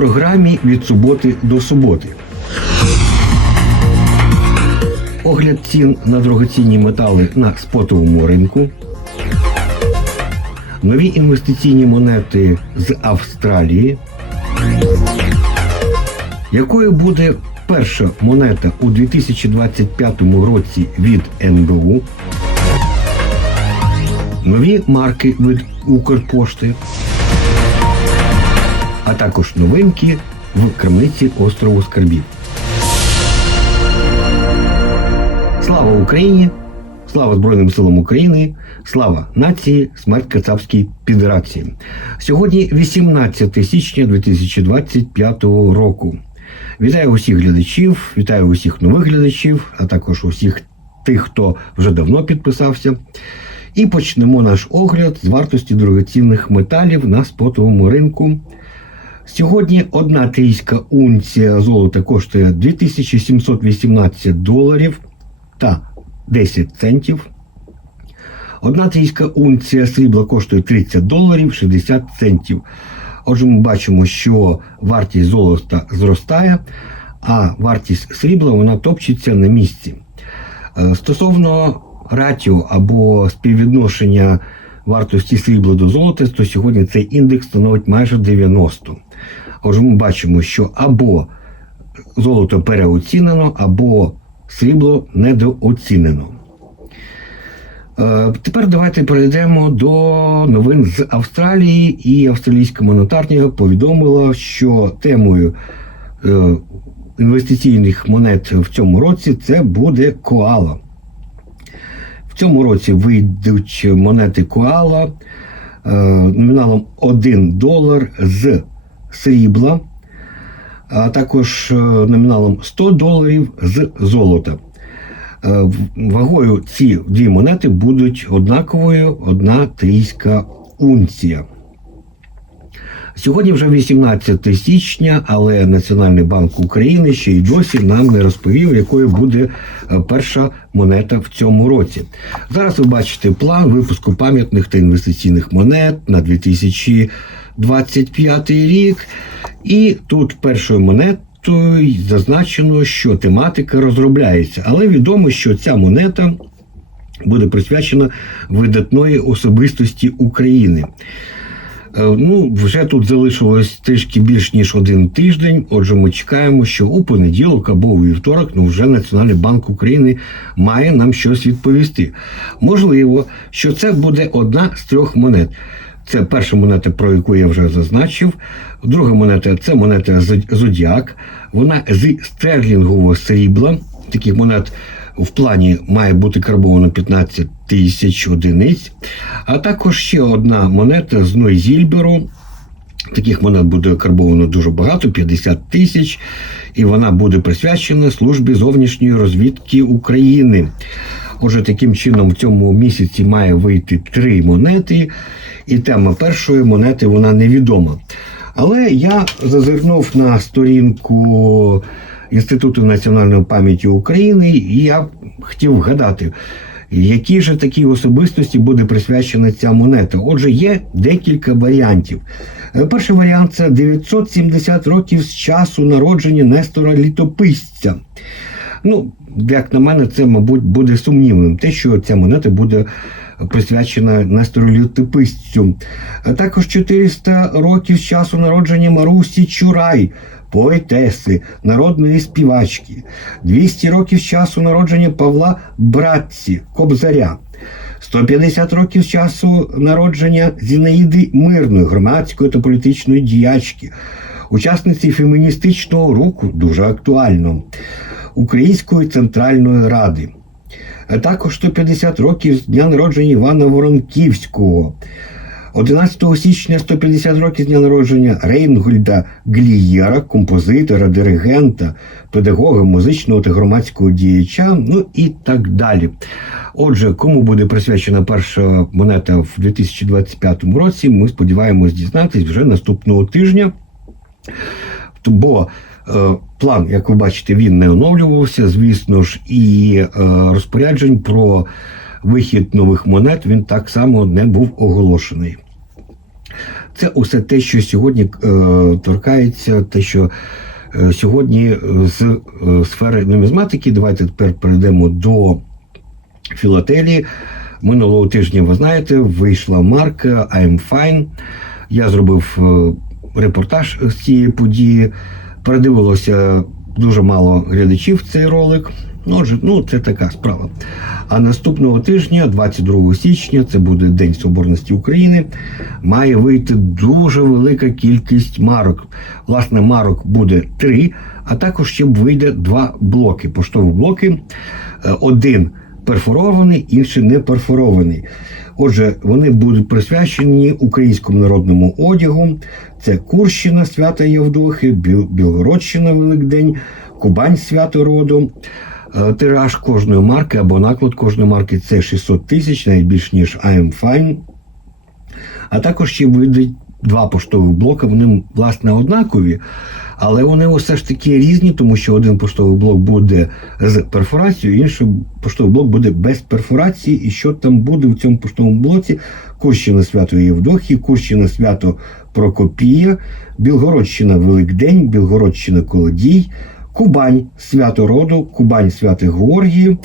Програмі від суботи до суботи. Огляд цін на дорогоцінні метали на спотовому ринку. Нові інвестиційні монети з Австралії. Якою буде перша монета у 2025 році від НБУ? Нові марки від Укрпошти, а також новинки в крамниці острову Скарбів. Слава Україні! Слава Збройним силам України! Слава нації! Смерть Кацапській Федерації! Сьогодні 18 січня 2025 року. Вітаю усіх глядачів, вітаю усіх нових глядачів, а також усіх тих, хто вже давно підписався. І почнемо наш огляд з вартості дорогоцінних металів на спотовому ринку. Сьогодні одна трійська унція золота коштує 2718 доларів та 10 центів. Одна трійська унція срібла коштує 30 доларів 60 центів. Отже, ми бачимо, що вартість золота зростає, а вартість срібла вона топчеться на місці. Е, Стосовно ратіо або співвідношення вартості срібла до золота, то сьогодні цей індекс становить майже 90. Отже, ми бачимо, що або золото переоцінено, або срібло недооцінено. Е, Тепер давайте перейдемо до новин з Австралії. І австралійська монетарня повідомила, що темою е, інвестиційних монет в цьому році це буде коала. В цьому році вийдуть монети коала е, номіналом 1 долар з срібла, а також е, номіналом 100 доларів з золота. Е, Вагою ці дві монети будуть однаковою одна трійська унція. Сьогодні вже 18 січня, але Національний банк України ще й досі нам не розповів, якою буде е, перша монета в цьому році. Зараз ви бачите план випуску пам'ятних та інвестиційних монет на 2025 рік. І тут першою монетою зазначено, що тематика розробляється, але відомо, що ця монета буде присвячена видатної особистості України. Е, Ну, вже тут залишилось трішки більш ніж один тиждень. Отже, ми чекаємо, що у понеділок або у вівторок ну вже Національний банк України має нам щось відповісти. Можливо, що це буде одна з трьох монет. Це перша монета, про яку я вже зазначив. Друга монета це монета Зод- Зодіак. Вона зі стерлінгового срібла. Таких монет в плані має бути карбовано 15 тисяч одиниць. А також ще одна монета з Нойзільберу. Таких монет буде карбовано дуже багато 50 тисяч, і вона буде присвячена службі зовнішньої розвідки України. Отже, таким чином в цьому місяці має вийти три монети, і тема першої монети вона невідома. Але я зазирнув на сторінку Інституту національної пам'яті України, і я хотів вгадати, якій же такій особистості буде присвячена ця монета. Отже, є декілька варіантів. Е, Перший варіант це 970 років з часу народження Нестора Літописця. Ну, як на мене, це, мабуть, буде сумнівним. Те, що ця монета буде присвячена Нестору Літописцю. А також 400 років з часу народження Марусі Чурай, поетеси, народної співачки, 200 років з часу народження Павла Братці, Кобзаря. 150 років з часу народження Зінаїди Мирної, громадської та політичної діячки, учасниці феміністичного руху, дуже актуально, Української центральної ради. Також 150 років з дня народження Івана Воронківського. 11 січня 150 років з дня народження Рейнгольда Глієра, композитора, диригента, педагога, музичного та громадського діяча, ну і так далі. Отже, кому буде присвячена перша монета в 2025 році, ми сподіваємось дізнатись вже наступного тижня. Бо е, план, як ви бачите, він не оновлювався. Звісно ж, і е, розпоряджень про вихід нових монет він так само не був оголошений. Це усе те, що сьогодні е, торкається, те, що е, сьогодні е, з е, сфери нумізматики. Давайте тепер перейдемо до філателії. Минулого тижня, ви знаєте, вийшла марка I'm Fine. Я зробив е, репортаж з цієї події. Передивилося дуже мало глядачів цей ролик. Ну, отже, ну, це така справа. А наступного тижня, 22 січня, це буде День Соборності України, має вийти дуже велика кількість марок. Власне, марок буде три, а також ще вийде два блоки. Поштові блоки. Е, Один перфорований, інший не перфорований. Отже, вони будуть присвячені українському народному одягу. Це Курщина, свята Євдохи, Білгородщина, Великдень, Кубань, свято роду. Е, Тираж кожної марки або наклад кожної марки це 600 тисяч, навіть більш ніж I'm Fine. А також ще вийдуть два поштових блока. Вони, власне, однакові, але вони все ж таки різні, тому що один поштовий блок буде з перфорацією, інший поштовий блок буде без перфорації. І що там буде в цьому поштовому блоці? Курщина свято Євдохії, Курщина свято Прокопія, Білгородщина Великдень, Білгородщина Колодій, Кубань свято роду, Кубань свято Георгії.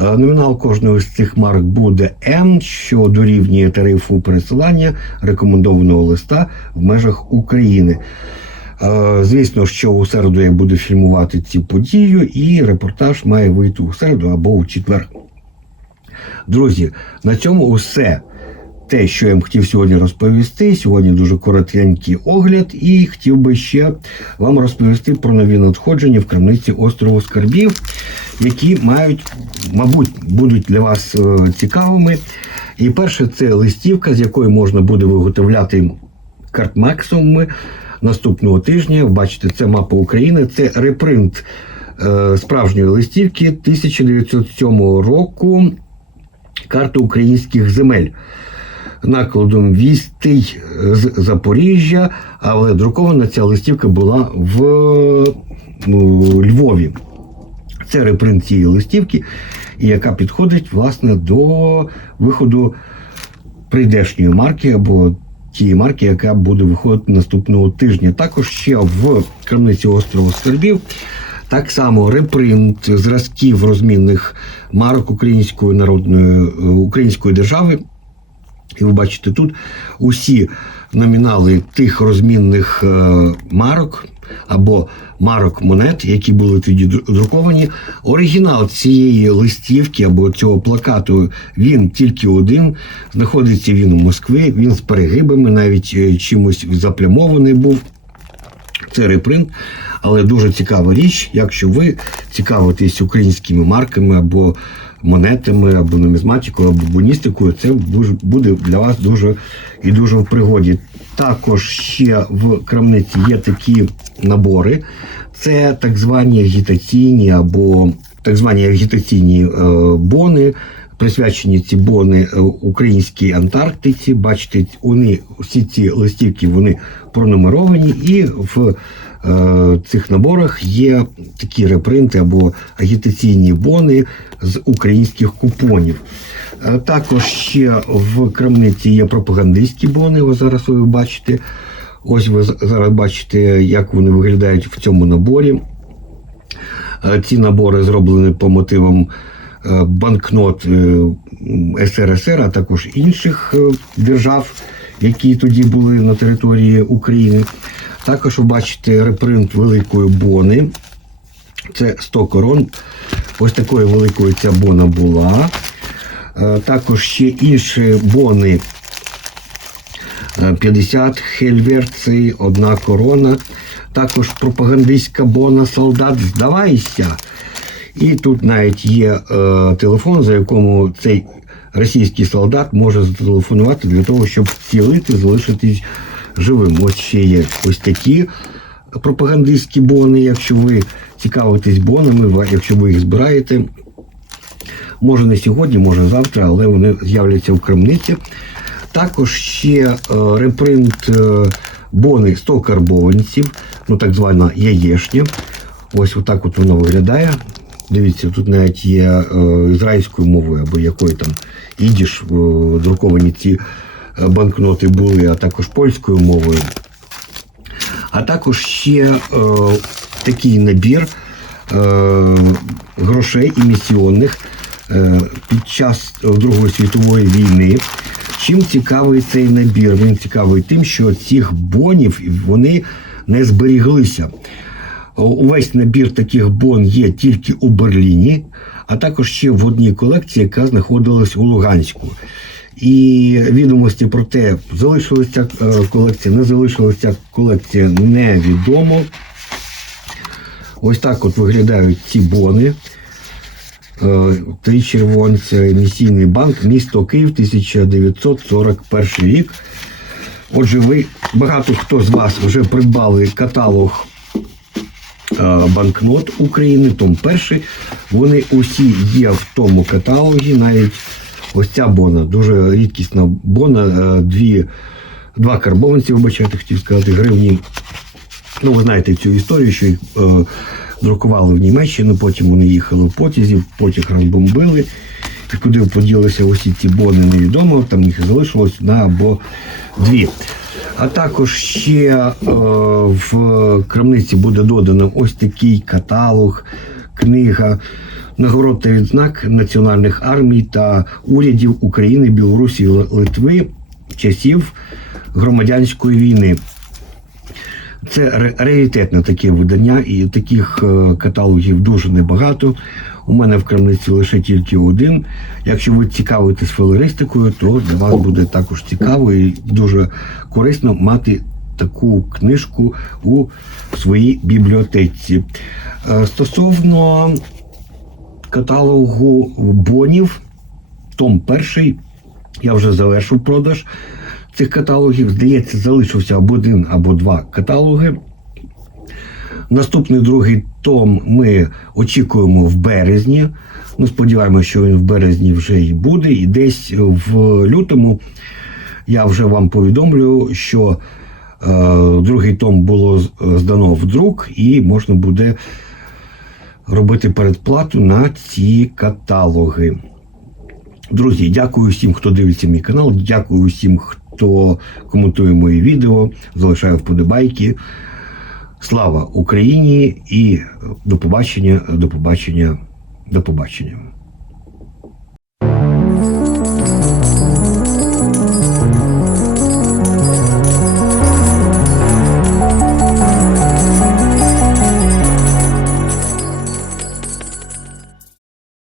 Е, Номінал кожної з цих марок буде М, що дорівнює тарифу пересилання рекомендованого листа в межах України. Е, Звісно, що у середу я буду фільмувати цю подію, і репортаж має вийти у середу або у четвер. Друзі, на цьому усе. Те, що я вам хотів сьогодні розповісти. Сьогодні дуже коротенький огляд, і хотів би ще вам розповісти про нові надходження в крамниці острову Скарбів, які мають, мабуть, будуть для вас е, цікавими. І перше, це листівка, з якої можна буде виготовляти картмаксуми наступного тижня. Бачите, це мапа України, це репринт е, справжньої листівки 1907 року. Карта українських земель накладом вістий з Запоріжжя, але друкована ця листівка була в Львові. Це репринт цієї листівки, яка підходить власне до виходу прийдешньої марки або тієї марки, яка буде виходити наступного тижня. Також ще в крамниці острову Скарбів. Так само репринт зразків розмінних марок Української народної е, української держави. І ви бачите тут усі номінали тих розмінних е, марок або марок монет, які були тоді друковані. Оригінал цієї листівки або цього плакату він тільки один. Знаходиться він у Москві, він з перегибами, навіть е, чимось заплямований був. Це репринт, але дуже цікава річ, якщо ви цікавитесь українськими марками або монетами, або нумізматикою, або буністикою, це буде для вас дуже і дуже в пригоді. Також ще в крамниці є такі набори. Це так звані агітаційні або так звані агітаційні е, бони. Присвячені ці бони е, українській Антарктиці. Бачите, вони всі ці листівки вони пронумеровані, і в цих наборах є такі репринти або агітаційні бони з українських купонів. Е, Також ще в крамниці є пропагандистські бони. Ось зараз ви бачите. Ось ви зараз бачите, як вони виглядають в цьому наборі. Е, Ці набори зроблені по мотивам е, банкнот е, СРСР, а також інших е, держав, які тоді були на території України. Також ви бачите репринт великої бони. Це 100 корон. Ось такою великою ця бона була. Е, Також ще інші бони. Е, 50 хельверцій, одна корона. Також пропагандистська бона солдат здавайся. І тут навіть є е, телефон, за якому цей російський солдат може зателефонувати для того, щоб цілити, залишитись живим. Ось ще є ось такі пропагандистські бони. Якщо ви цікавитесь бонами, якщо ви їх збираєте, може не сьогодні, може завтра, але вони з'являться в крамниці. Також ще е, репринт е, бони 100 карбованців, ну так звана яєшня. Ось отак от воно виглядає. Дивіться, тут навіть є е, ізраїльською мовою або якою там ідіш друковані ці банкноти були, а також польською мовою. А також ще е, такий набір е, грошей емісіонних е, під час Другої світової війни. Чим цікавий цей набір? Він цікавий тим, що цих бонів вони не зберіглися. Увесь набір таких бон є тільки у Берліні, а також ще в одній колекції, яка знаходилась у Луганську. І відомості про те, залишилася е, колекція, не залишилася колекція, невідомо. Ось так от виглядають ці бони. Е, Три червонця, емісійний банк, місто Київ, 1941 рік. Отже, ви багато хто з вас вже придбали каталог е, банкнот України, том перший. Вони усі є в тому каталогі, навіть ось ця бона, дуже рідкісна бона, е, дві, два карбованці, вибачайте, хотів сказати, гривні. Ну, ви знаєте цю історію, що їх е, друкували в Німеччину, потім вони їхали в потязі, потяг розбомбили. І куди поділися усі ці бони, невідомо, там їх залишилось одна або дві. А також ще е, в крамниці буде додано ось такий каталог, книга нагород та відзнак національних армій та урядів України, Білорусі Литви часів громадянської війни. Це раритетне таке видання, і таких е, каталогів дуже небагато. У мене в крамниці лише тільки один. Якщо ви цікавитесь флористикою, то для вас буде також цікаво і дуже корисно мати таку книжку у своїй бібліотеці. Е, Стосовно каталогу бонів, том перший, я вже завершив продаж цих каталогів. Здається, залишився або один, або два каталоги. Наступний другий том ми очікуємо в березні. Ну, сподіваємося, що він в березні вже і буде. І десь в лютому я вже вам повідомлю, що е, другий том було здано в друк, і можна буде робити передплату на ці каталоги. Друзі, дякую всім, хто дивиться мій канал. Дякую всім, хто коментує мої відео, залишає вподобайки. Слава Україні і до побачення, до побачення, до побачення.